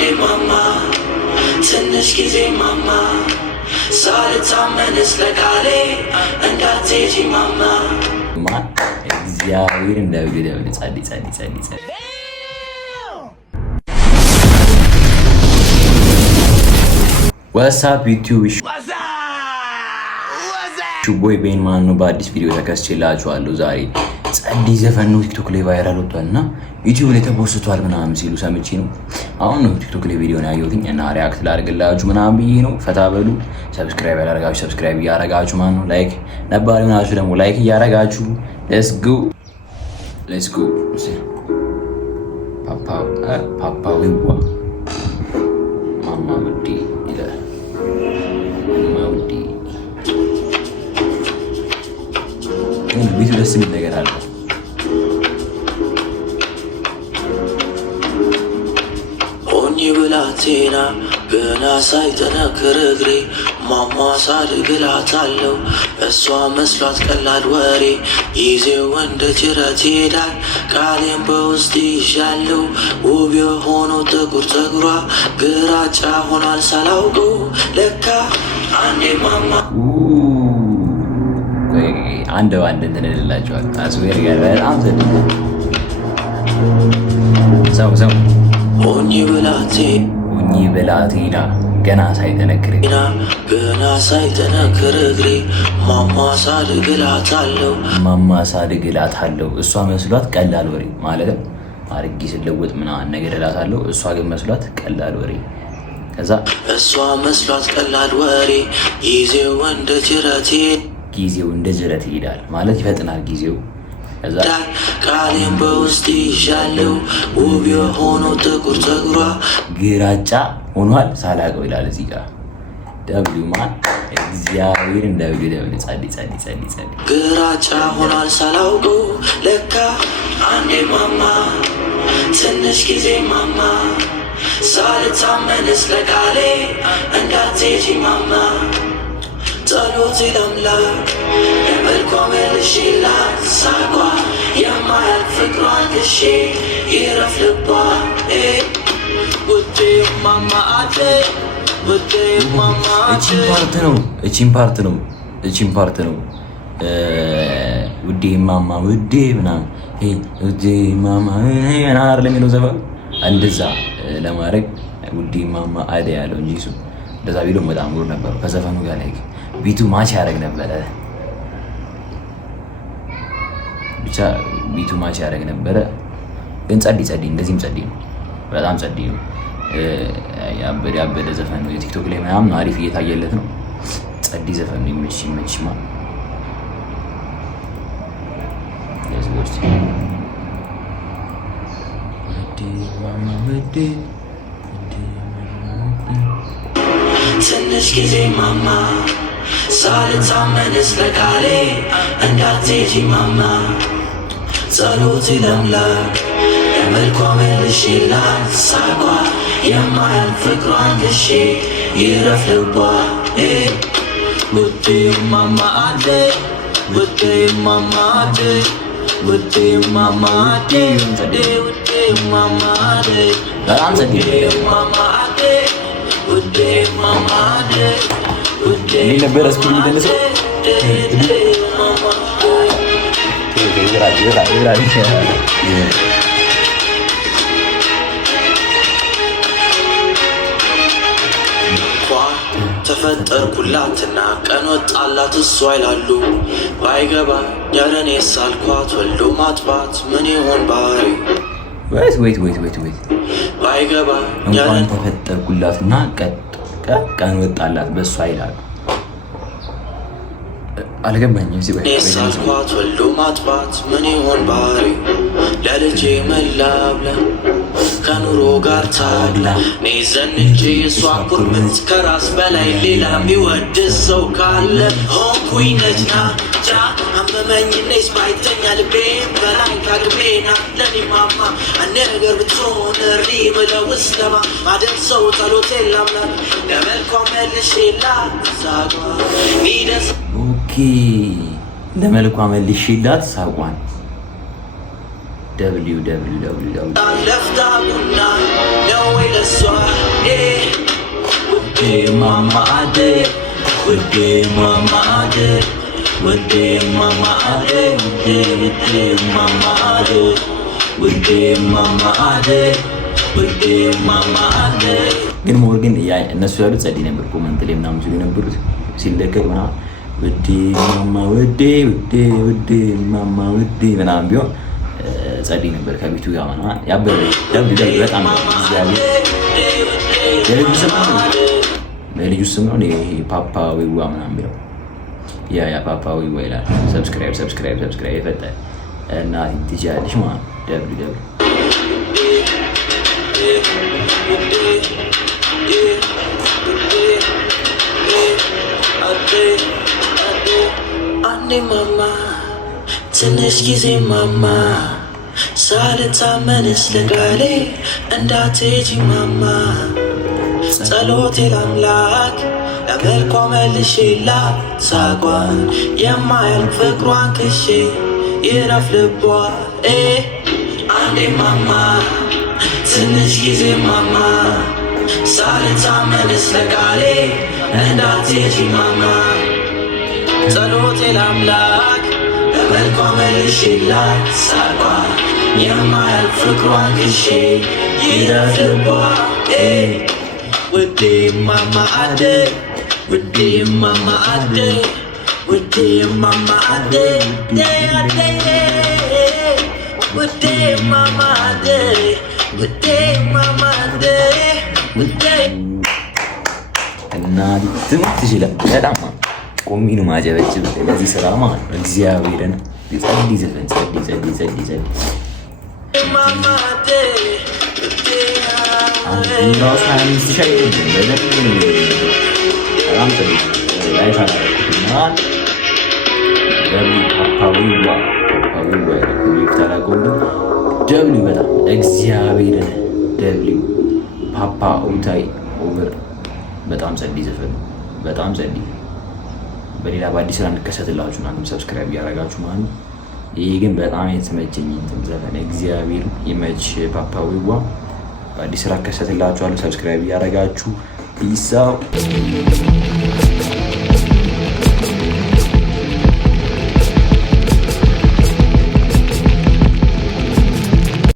አንዴ ማማ ትንሽ ጊዜ ማማ ሳልታመንስ ለቃሌ እንዳትሄጂ ማማ እግዚአብሔር እንዳይወድ ጸዲ ዋትስአፕ ዩቲዩብ ሹቦይ ቤን ማን ነው በአዲስ ቪዲዮ ተከስቼላችኋለሁ። ዛሬ ጸዲ ዘፈን ነው ቲክቶክ ላይ ቫይራል ወጥቷልና ዩቲዩብ ላይ ተፖስቷል ምናምን ሲሉ ሰምቼ ነው አሁን ነው ቲክቶክ ላይ ቪዲዮ ነው ያየሁት እና ሪአክት ላድርግላችሁ ምናምን ብዬ ነው። ፈታ በሉ። ሰብስክራይብ ያላደረጋችሁ ሰብስክራይብ እያደረጋችሁ ማን ነው ላይክ ነባሪ ናችሁ ደግሞ ላይክ እያደረጋችሁ ሌትስ ጎ ፓፓ ዊዋ ማማ ውዴ ይላል ማውዲ ቪዲዮ ደስ የሚል ነገር አለ። ሆኜ ብላቴና ገና ሳይጠነክር እግሬ ማማ ሳድግ እላታለሁ እሷ መስሏት ቀላል ወሬ ጊዜው እንደ ጅረት ይሄዳል ቃሌን በውስጥ ይዣለሁ ውብ የሆነው ጥቁር ፀጉሯ ግራጫ ሆኗል ሳላውቀው ለካ አንዴ ማማ አንድ ባንድ እንትን እልላቸዋል አስዌር ጋር በጣም ዘልኝ ሰው ሆኜ ብላቴና ገና ሳይጠነክር እግሬ ማማ ሳድግ እላታለሁ እሷ መስሏት ቀላል ወሬ ማለትም አርጊ ስለወጥ ምናምን ነገር እላታለሁ እሷ ግን መስሏት ቀላል ወሬ ከዛ እሷ መስሏት ቀላል ወሬ ጊዜው እንደ ጅረት ይሄዳል ማለት ይፈጥናል ጊዜው ከዛ ቃሌን በውስጥ ይዣለሁ ውብ የሆነው ጥቁር ፀጉሯ ግራጫ ሆኗል ሳላውቀው ይላል እዚህ ጋር ደብሊው ማን እግዚአብሔር ደብሊው ጸዲ ግራጫ ሆኗል ሳላውቀው ለካ አንዴ ማማ ትንሽ ጊዜ ማማ ሳልታመንስ ለቃሌ እንዳትሄጂ ማማ ጸሎቴ ለአምላክ የመልኳ መልሼላት ሳቋ የማያልቅ ፍቅሯን ክሼ ይረፍ ልቧ ውዴ ማማ አለ ውዴ ማማ እቺን ፓርት ነው ውዴ ማማ ውዴ ምናምን ውዴ ማማ ምናምን አይደል የሚለው ዘፈን እንደዛ ለማድረግ ውዴ ማማ አደ ያለው እንጂ እሱ እንደዛ ቢለው በጣም ጉር ነበር ከዘፈኑ ጋር ላይ ቢቱ ማች ያደርግ ነበረ ብቻ ቢቱ ማች ያደርግ ነበረ ግን ጸዲ እንደዚህም ጸዲ ነው በጣም ጸዲ ነው ያበደ ዘፈን ነው የቲክቶክ ላይ ምናምን አሪፍ እየታየለት ነው ጸዲ ዘፈን ነው ይመችማ ለዝቦርት ትንሽ ጊዜ ማማ ሳልታመንስ ለቃሌ እንዳትሄጂ ማማ ጸሎቴ ለአምላክ የመልኳ መልሼላት ሳቋ የማያልቅ ፍቅሯን ክሼ ይረፍ ልቧ ውዴ ማማ አለ ውዴ ማማ አለ ውዴ ማማ አለ ውዴ ማማ አለ በጣም ጸዲ ማማ አለ ውዴ ማማ አለ ምን ነበር እስኪ እንደነሰው ተፈጠርኩላትና ቀን ወጣላት እሷ ይላሉ ባይገባ ያለኔ ሳልኳት ወልዶ ማጥባት ምን ይሆን ባህሪ ወይት ባይገባ እንኳን ተፈጠርኩላትና ቀን ወጣላት በሷ ይላሉ አልገባኝም ሳልኳት ወልዶ ማጥባት ምን ይሆን ባህሪ ለልጄ መላብለ ከኑሮ ጋር ታግላ እኔ ዘንጄ እሷን ኩርምት ከራስ በላይ ሌላ የሚወድ ሰው ካለ ሆንኩኝ ነጅና ጃ አመመኝ እኔስ ባይተኛ ልቤን በላይ ካግቤና ለኔ ማማ አነገር ብትሆን እሪ ብለው ውስጠማ ማደርሰው ጸሎቴን ላምላክ ለመልኳ መልሼላት ሳቋ ኒደስ ኦኬ ለመልኳ መልሼላት ሳቋን ለፍታ ቡና ነው ለሷ ውዴ ማማ አደይ ውዴ ማማ አደይ ውዴ ማማ አደይ ውዴ ማማ አደይ ውዴ ማማ አደይ ውዴ ማማ አደይ። ግን ሞር ግን እነሱ ያሉት ጸዲ ነበር። ኮመንት ላይ ምናምን ሲሉ የነበሩት ሲለቀቅ ምናምን ውዴ ማማ ውዴ ውዴ ውዴ ማማ ውዴ ምናምን ቢሆን ጸዲ ነበር ከቤቱ ጋር ምናምን ያበረ ደብል በጣም የልጁ ስም ነው ይሄ ፓፓ ዊዋ ምናምን ብለው ያ ፓፓ ዊዋ ይላል። ሰብስክራይብ የፈጠ እና ትችያለሽ ማለት ደብል አንዴ ማማ ትንሽ ጊዜ ማማ ሳልታመንስ ለቃሌ እንዳትሄጂ ማማ ጸሎቴ ለአምላክ ለመልኳ መልሼላት ሳቋን የማያልቅ ፍቅሯን ክሼ ይረፍ ልቧ አንዴ ማማ ትንሽ ጊዜ ማማ ሳልታመንስ ለቃሌ እንዳትሄጂ ማማ ጸሎቴ ለአምላክ ለመልኳ መልሼላት ሳቋን የማያልቅ ፍቅሯን ክሼ ይረፍ ልቧ ውዴ ማማ አደይ ውዴ ማማ አደይ ውዴ ማማ አደይ ውዴ ማማ አደይ ውዴ ማማ አደይ ውዴ እና ትምህርት ይችላል በጣም ቆሚኑ ማጀበችብ ለዚህ ስራ ማለት ነው። እግዚአብሔርን ጸዲ ዘፈን ጸዲ ማማ አደይ ራሱ 25 ሻይ በጣም ጸዲ ላይ ታላቁና ደብሊው በጣም እግዚአብሔርን ደብሊው ፓፓ ኡታይ ኦቨር በጣም ጸዲ ዘፈን በጣም ጸዲ። በሌላ በአዲስ ስራ እንከሰትላችሁ እናንተም ሰብስክራይብ እያደረጋችሁ ማለት ነው። ይሄ ግን በጣም የተመቸኝ ዘፈን እግዚአብሔር ይመች ፓፓ ዊዋ። በአዲስ ስራ እንከሰትላችኋለሁ። ሰብስክራይብ እያደረጋችሁ ፒስ አውት